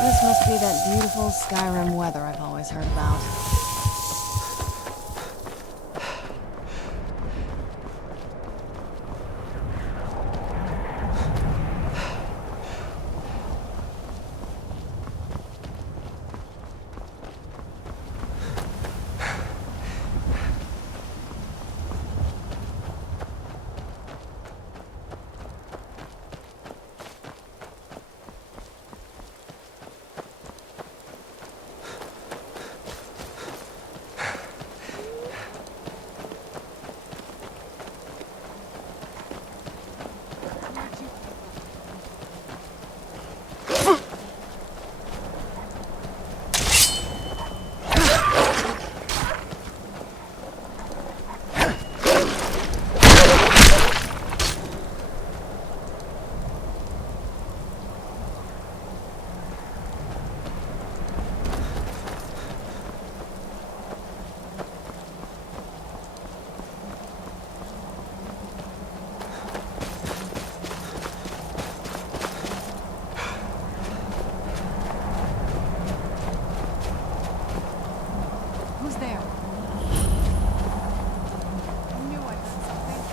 This must be that beautiful Skyrim weather I've always heard about. Who's there? I knew I heard something.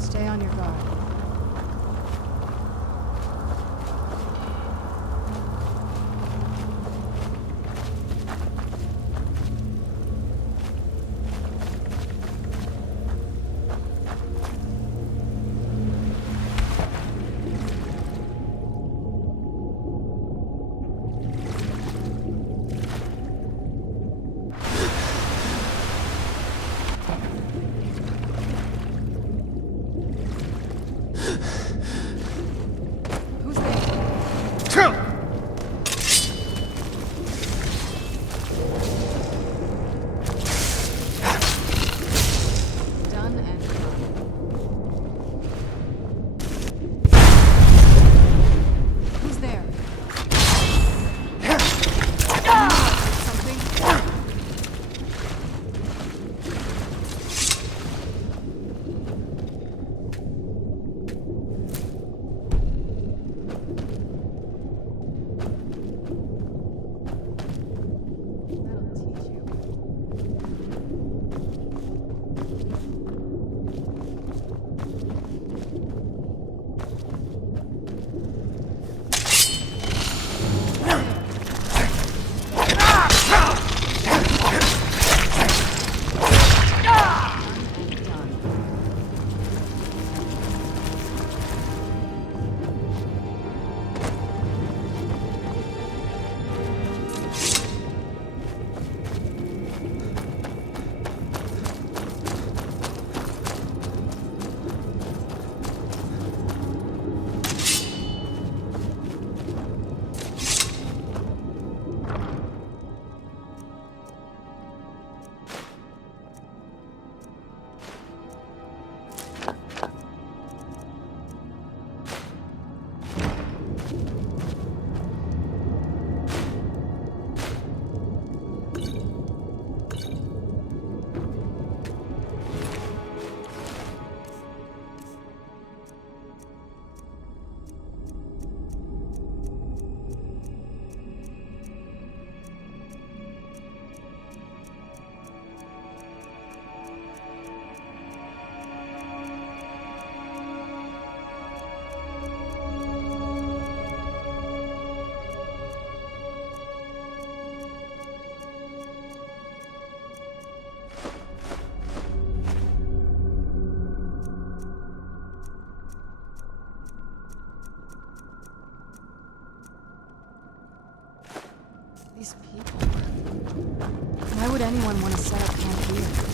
Stay on your guard. These people. Why would anyone want to set up camp here?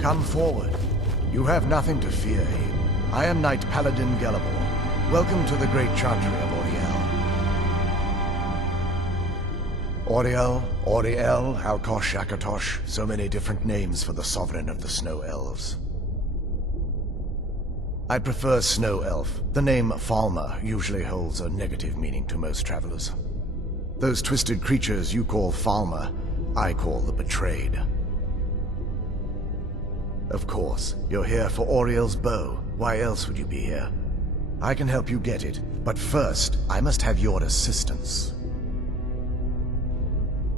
Come forward. You have nothing to fear. I am Knight Paladin Gelabor. Welcome to the great chantry of Auriel. Auriel, Alkosh, Akatosh, so many different names for the sovereign of the Snow Elves. I prefer Snow Elf. The name Falmer usually holds a negative meaning to most travelers. Those twisted creatures you call Falmer, I call the Betrayed. Of course, you're here for Auriel's bow. Why else would you be here? I can help you get it, but first, I must have your assistance.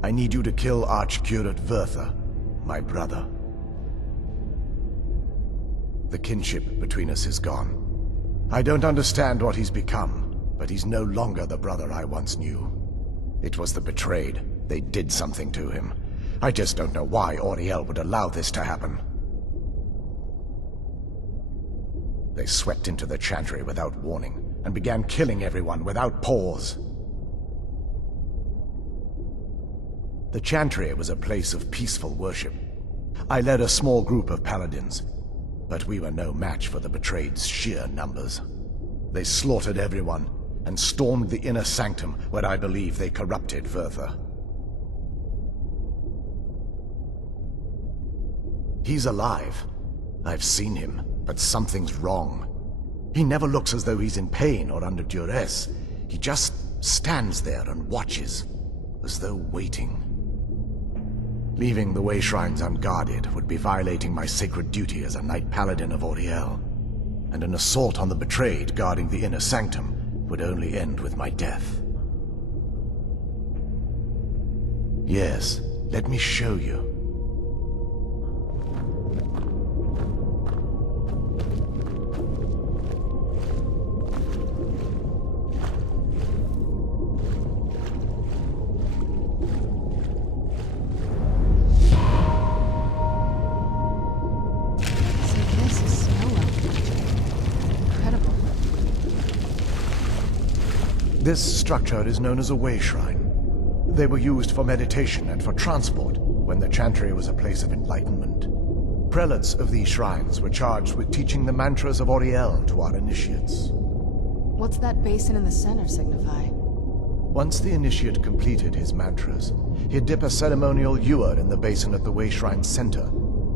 I need you to kill Archcurate Vertha, my brother. The kinship between us is gone. I don't understand what he's become, but he's no longer the brother I once knew. It was the Betrayed. They did something to him. I just don't know why Auriel would allow this to happen. They swept into the chantry without warning, and began killing everyone without pause. The chantry was a place of peaceful worship. I led a small group of paladins, but we were no match for the Betrayed's sheer numbers. They slaughtered everyone, and stormed the inner sanctum where I believe they corrupted Vertha. He's alive. I've seen him, but something's wrong. He never looks as though he's in pain or under duress. He just stands there and watches, as though waiting. Leaving the way shrines unguarded would be violating my sacred duty as a Knight Paladin of Auriel, and an assault on the Betrayed guarding the inner sanctum would only end with my death. Yes, let me show you. This structure is known as a way shrine. They were used for meditation and for transport when the chantry was a place of enlightenment. Prelates of these shrines were charged with teaching the mantras of Auriel to our initiates. What's that basin in the center signify? Once the initiate completed his mantras, he'd dip a ceremonial ewer in the basin at the way shrine's center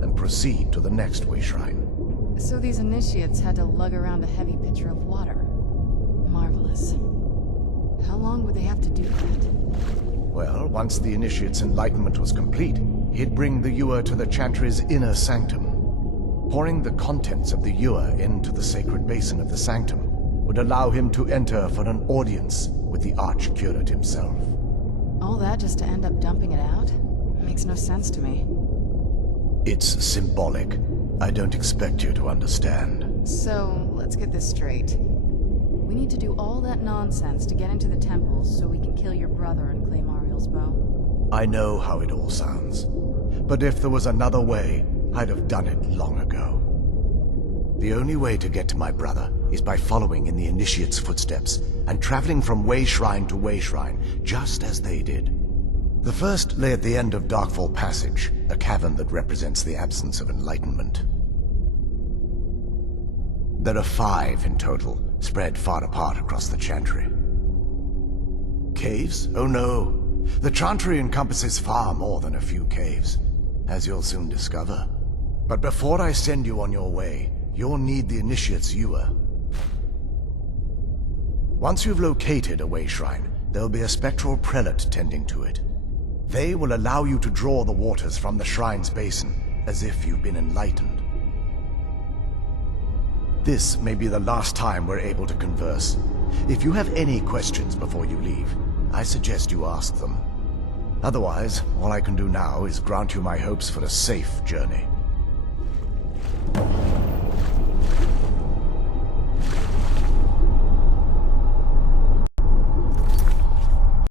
and proceed to the next way shrine. So these initiates had to lug around a heavy pitcher of water. Marvelous. How long would they have to do that? Well, once the initiate's enlightenment was complete, he'd bring the ewer to the chantry's inner sanctum. Pouring the contents of the ewer into the sacred basin of the sanctum would allow him to enter for an audience with the Archcurate himself. All that just to end up dumping it out? Makes no sense to me. It's symbolic. I don't expect you to understand. So, let's get this straight. We need to do all that nonsense to get into the temples so we can kill your brother and claim Auriel's bow. I know how it all sounds. But if there was another way, I'd have done it long ago. The only way to get to my brother is by following in the Initiate's footsteps and traveling from way shrine to way shrine, just as they did. The first lay at the end of Darkfall Passage, a cavern that represents the absence of enlightenment. There are 5 in total, spread far apart across the chantry. Caves? Oh no. The chantry encompasses far more than a few caves, as you'll soon discover. But before I send you on your way, you'll need the Initiate's ewer. Once you've located a way shrine, there'll be a spectral prelate tending to it. They will allow you to draw the waters from the shrine's basin, as if you've been enlightened. This may be the last time we're able to converse. If you have any questions before you leave, I suggest you ask them. Otherwise, all I can do now is grant you my hopes for a safe journey.